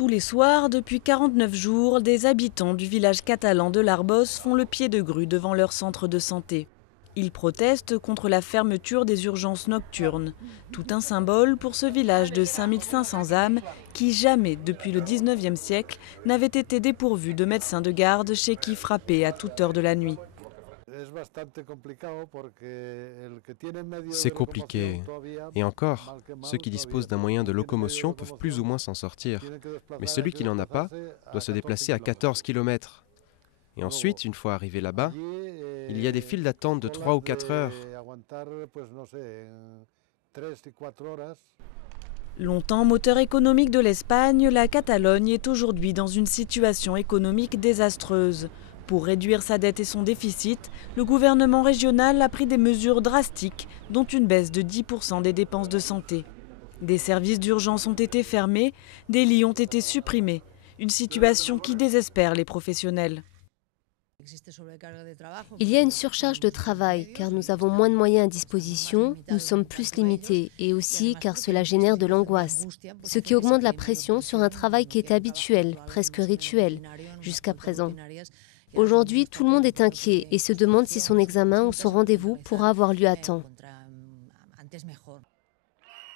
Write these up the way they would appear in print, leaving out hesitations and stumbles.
Tous les soirs, depuis 49 jours, des habitants du village catalan de l'Arbós font le pied de grue devant leur centre de santé. Ils protestent contre la fermeture des urgences nocturnes. Tout un symbole pour ce village de 5500 âmes qui jamais, depuis le 19e siècle, n'avait été dépourvu de médecins de garde chez qui frapper à toute heure de la nuit. C'est compliqué. Et encore, ceux qui disposent d'un moyen de locomotion peuvent plus ou moins s'en sortir. Mais celui qui n'en a pas doit se déplacer à 14 km. Et ensuite, une fois arrivé là-bas, il y a des files d'attente de 3 ou 4 heures. Longtemps moteur économique de l'Espagne, la Catalogne est aujourd'hui dans une situation économique désastreuse. Pour réduire sa dette et son déficit, le gouvernement régional a pris des mesures drastiques, dont une baisse de 10% des dépenses de santé. Des services d'urgence ont été fermés, des lits ont été supprimés. Une situation qui désespère les professionnels. Il y a une surcharge de travail car nous avons moins de moyens à disposition, nous sommes plus limités et aussi car cela génère de l'angoisse, ce qui augmente la pression sur un travail qui est habituel, presque rituel, jusqu'à présent. Aujourd'hui, tout le monde est inquiet et se demande si son examen ou son rendez-vous pourra avoir lieu à temps.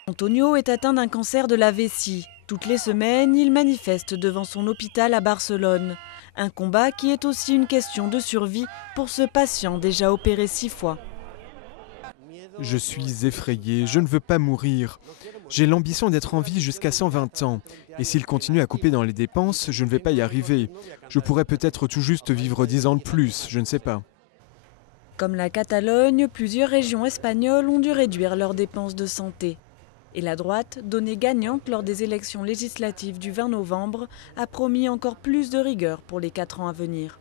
Antonio est atteint d'un cancer de la vessie. Toutes les semaines, il manifeste devant son hôpital à Barcelone. Un combat qui est aussi une question de survie pour ce patient déjà opéré 6 fois. Je suis effrayé, je ne veux pas mourir. J'ai l'ambition d'être en vie jusqu'à 120 ans. Et s'il continue à couper dans les dépenses, je ne vais pas y arriver. Je pourrais peut-être tout juste vivre 10 ans de plus, je ne sais pas. Comme la Catalogne, plusieurs régions espagnoles ont dû réduire leurs dépenses de santé. Et la droite, donnée gagnante lors des élections législatives du 20 novembre, a promis encore plus de rigueur pour les 4 ans à venir.